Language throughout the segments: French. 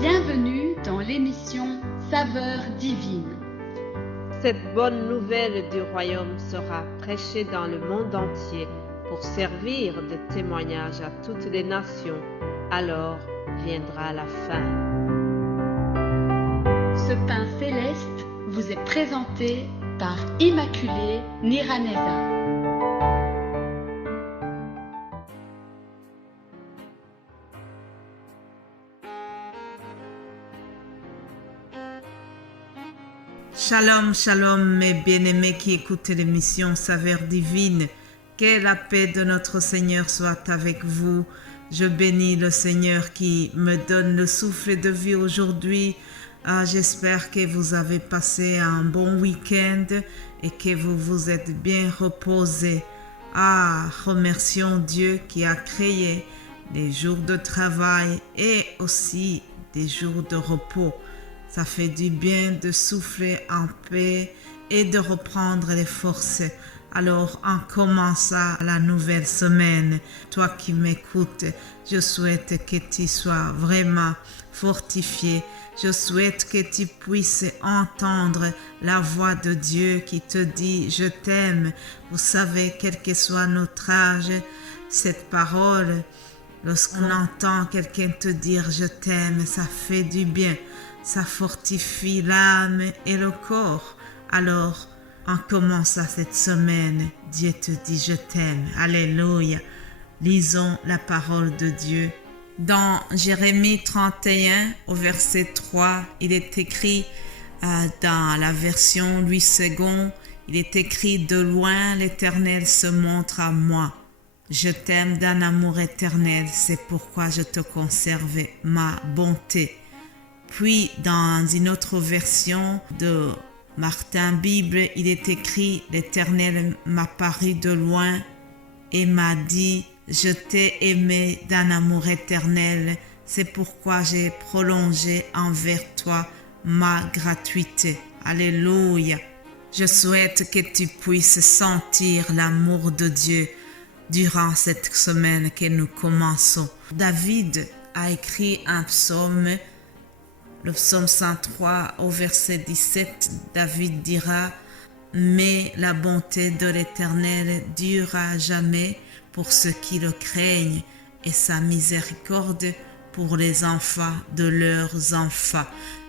Bienvenue dans l'émission Saveurs divines. Cette bonne nouvelle du royaume sera prêchée dans le monde entier pour servir de témoignage à toutes les nations. Alors viendra la fin. Ce pain céleste vous est présenté par Immaculée Niraneza. Shalom, shalom, mes bien-aimés qui écoutent l'émission Saveurs divines. Que la paix de notre Seigneur soit avec vous. Je bénis le Seigneur qui me donne le souffle de vie aujourd'hui. J'espère que vous avez passé un bon week-end et que vous vous êtes bien reposés. Remercions Dieu qui a créé des jours de travail et aussi des jours de repos. Ça fait du bien de souffler en paix et de reprendre les forces. Alors, en commençant la nouvelle semaine, toi qui m'écoutes, je souhaite que tu sois vraiment fortifié. Je souhaite que tu puisses entendre la voix de Dieu qui te dit « Je t'aime ». Vous savez, quel que soit notre âge, cette parole, lorsqu'on entend quelqu'un te dire « Je t'aime », ça fait du bien. Ça fortifie l'âme et le corps. Alors, en commençant cette semaine, Dieu te dit « Je t'aime ». Alléluia. Lisons la parole de Dieu. Dans Jérémie 31, au verset 3, il est écrit dans la version Louis II, il est écrit « De loin, l'Éternel se montre à moi. Je t'aime d'un amour éternel, c'est pourquoi je te conserve ma bonté. » Puis, dans une autre version de Martin Bible, il est écrit « L'Éternel m'a paru de loin et m'a dit « Je t'ai aimé d'un amour éternel, c'est pourquoi j'ai prolongé envers toi ma gratuité. » Alléluia. Je souhaite que tu puisses sentir l'amour de Dieu durant cette semaine que nous commençons. David a écrit un psaume. Le psaume 103 au verset 17, David dira « Mais la bonté de l'Éternel durera jamais pour ceux qui le craignent et sa miséricorde pour les enfants de leurs enfants. »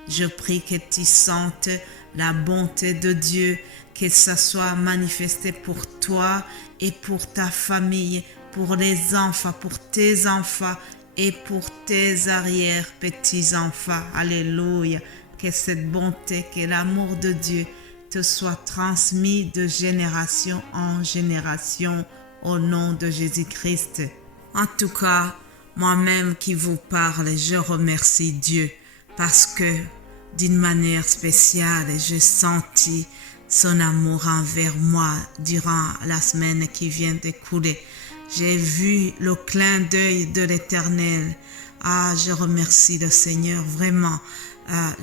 Je prie que tu sentes la bonté de Dieu, que ça soit manifesté pour toi et pour ta famille, pour les enfants, pour tes enfants, et pour tes arrière-petits-enfants. Alléluia. Que cette bonté, que l'amour de Dieu te soit transmis de génération en génération au nom de Jésus-Christ. En tout cas, moi-même qui vous parle, je remercie Dieu parce que d'une manière spéciale, j'ai senti son amour envers moi durant la semaine qui vient d'écouler. J'ai vu le clin d'œil de l'Éternel. Je remercie le Seigneur vraiment.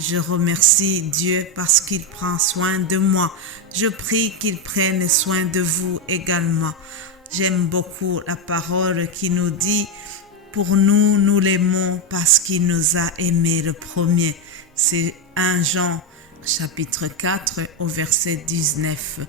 Je remercie Dieu parce qu'il prend soin de moi. Je prie qu'il prenne soin de vous également. J'aime beaucoup la parole qui nous dit « Pour nous, nous l'aimons parce qu'il nous a aimés le premier ». C'est 1 Jean chapitre 4 au verset 19.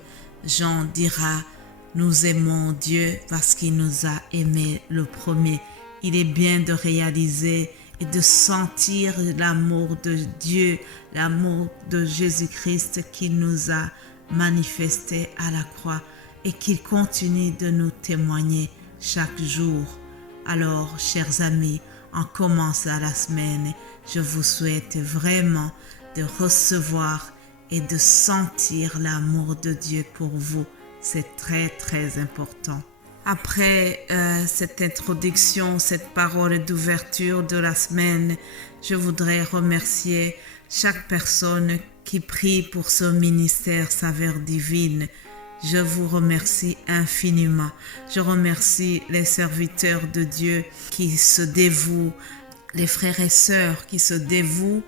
Jean dira « Nous aimons Dieu parce qu'il nous a aimés le premier. » Il est bien de réaliser et de sentir l'amour de Dieu, l'amour de Jésus-Christ qui nous a manifesté à la croix et qu'il continue de nous témoigner chaque jour. Alors, chers amis, en commençant la semaine, je vous souhaite vraiment de recevoir et de sentir l'amour de Dieu pour vous. C'est très, très important. Après cette introduction, cette parole d'ouverture de la semaine, je voudrais remercier chaque personne qui prie pour ce ministère Saveurs divines. Je vous remercie infiniment. Je remercie les serviteurs de Dieu qui se dévouent, les frères et sœurs qui se dévouent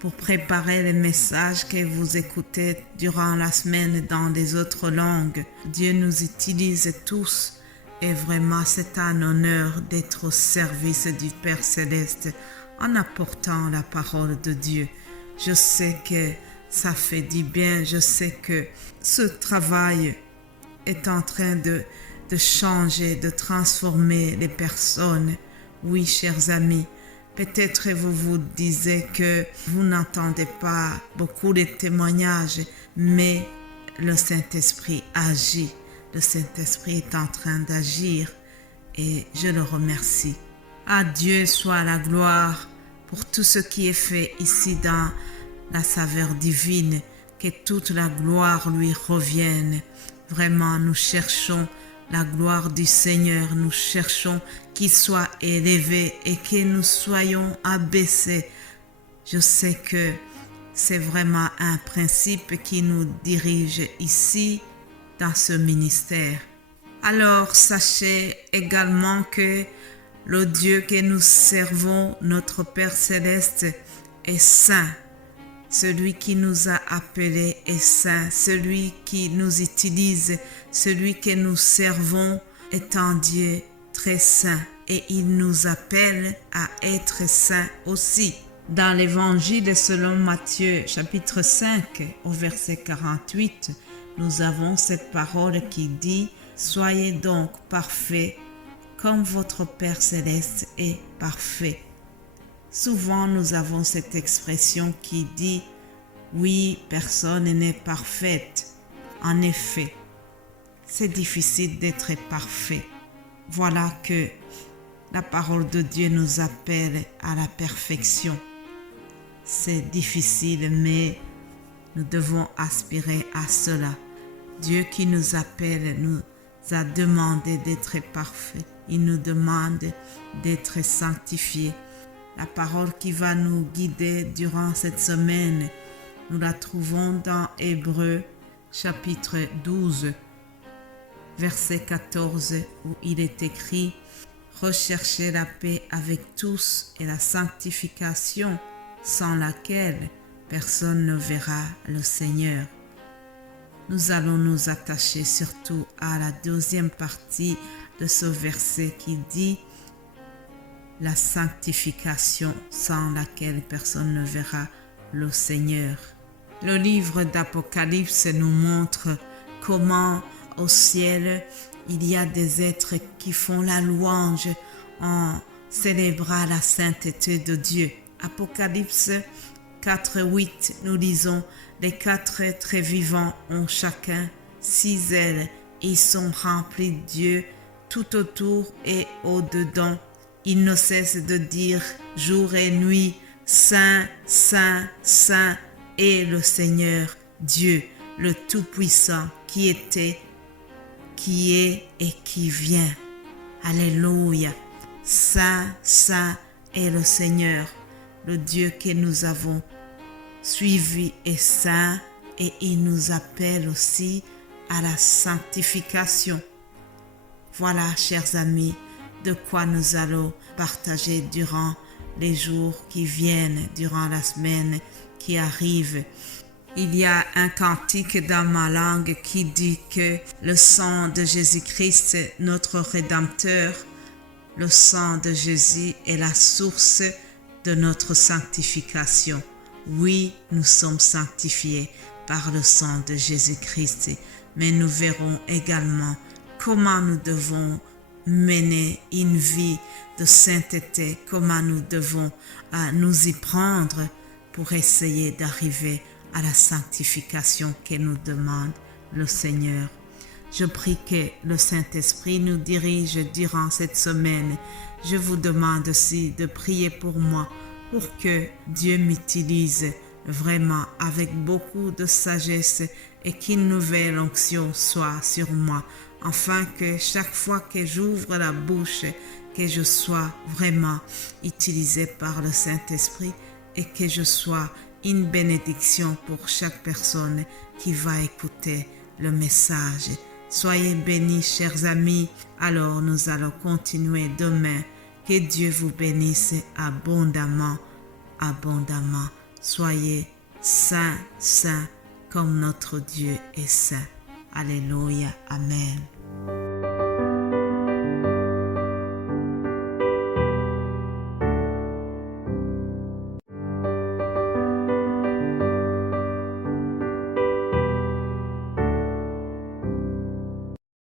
pour préparer les messages que vous écoutez durant la semaine dans les autres langues. Dieu nous utilise tous et vraiment c'est un honneur d'être au service du Père Céleste en apportant la parole de Dieu. Je sais que ça fait du bien. Je sais que ce travail est en train de changer, de transformer les personnes. Oui, chers amis, peut-être vous vous disiez que vous n'entendez pas beaucoup de témoignages, mais le Saint-Esprit agit. Le Saint-Esprit est en train d'agir et je le remercie. À Dieu soit la gloire pour tout ce qui est fait ici dans la saveur divine, que toute la gloire lui revienne. Vraiment, nous cherchons la gloire du Seigneur, nous cherchons qu'il soit élevé et que nous soyons abaissés. Je sais que c'est vraiment un principe qui nous dirige ici dans ce ministère. Alors, sachez également que le Dieu que nous servons, notre Père Céleste, est saint. Celui qui nous a appelés est saint. Celui qui nous utilise, celui que nous servons est un Dieu très saint. Et il nous appelle à être saints aussi. Dans l'évangile selon Matthieu, chapitre 5, au verset 48, nous avons cette parole qui dit « Soyez donc parfaits, comme votre Père Céleste est parfait. » Souvent, nous avons cette expression qui dit « Oui, personne n'est parfaite. » En effet, c'est difficile d'être parfait. Voilà que la parole de Dieu nous appelle à la perfection. C'est difficile, mais nous devons aspirer à cela. Dieu qui nous appelle nous a demandé d'être parfaits. Il nous demande d'être sanctifiés. La parole qui va nous guider durant cette semaine, nous la trouvons dans Hébreux chapitre 12, verset 14, où il est écrit « Recherchez la paix avec tous et la sanctification, sans laquelle personne ne verra le Seigneur. » Nous allons nous attacher surtout à la deuxième partie de ce verset qui dit « La sanctification sans laquelle personne ne verra le Seigneur. » Le livre d'Apocalypse nous montre comment au ciel il y a des êtres qui font la louange en célébrant la sainteté de Dieu. Apocalypse 4:8, nous lisons « Les 4 êtres vivants ont chacun 6 ailes, ils sont remplis de Dieu tout autour et au-dedans. Ils ne cessent de dire jour et nuit, Saint, Saint, Saint est le Seigneur Dieu, le Tout-Puissant, qui était, qui est et qui vient. » Alléluia. Saint, Saint est le Seigneur, le Dieu que nous avons suivi est saint et il nous appelle aussi à la sanctification. Voilà, chers amis, de quoi nous allons partager durant les jours qui viennent, durant la semaine qui arrive. Il y a un cantique dans ma langue qui dit que le sang de Jésus-Christ, notre Rédempteur, le sang de Jésus est la source de notre sanctification. Oui, nous sommes sanctifiés par le sang de Jésus-Christ, mais nous verrons également comment nous devons mener une vie de sainteté, comment nous devons nous y prendre pour essayer d'arriver à la sanctification que nous demande le Seigneur. Je prie que le Saint-Esprit nous dirige durant cette semaine. Je vous demande aussi de prier pour moi, pour que Dieu m'utilise vraiment avec beaucoup de sagesse et qu'une nouvelle onction soit sur moi, afin que chaque fois que j'ouvre la bouche, que je sois vraiment utilisé par le Saint-Esprit et que je sois une bénédiction pour chaque personne qui va écouter le message. Soyez bénis, chers amis. Alors nous allons continuer demain. Que Dieu vous bénisse abondamment, abondamment. Soyez saints, saints, comme notre Dieu est saint. Alléluia. Amen.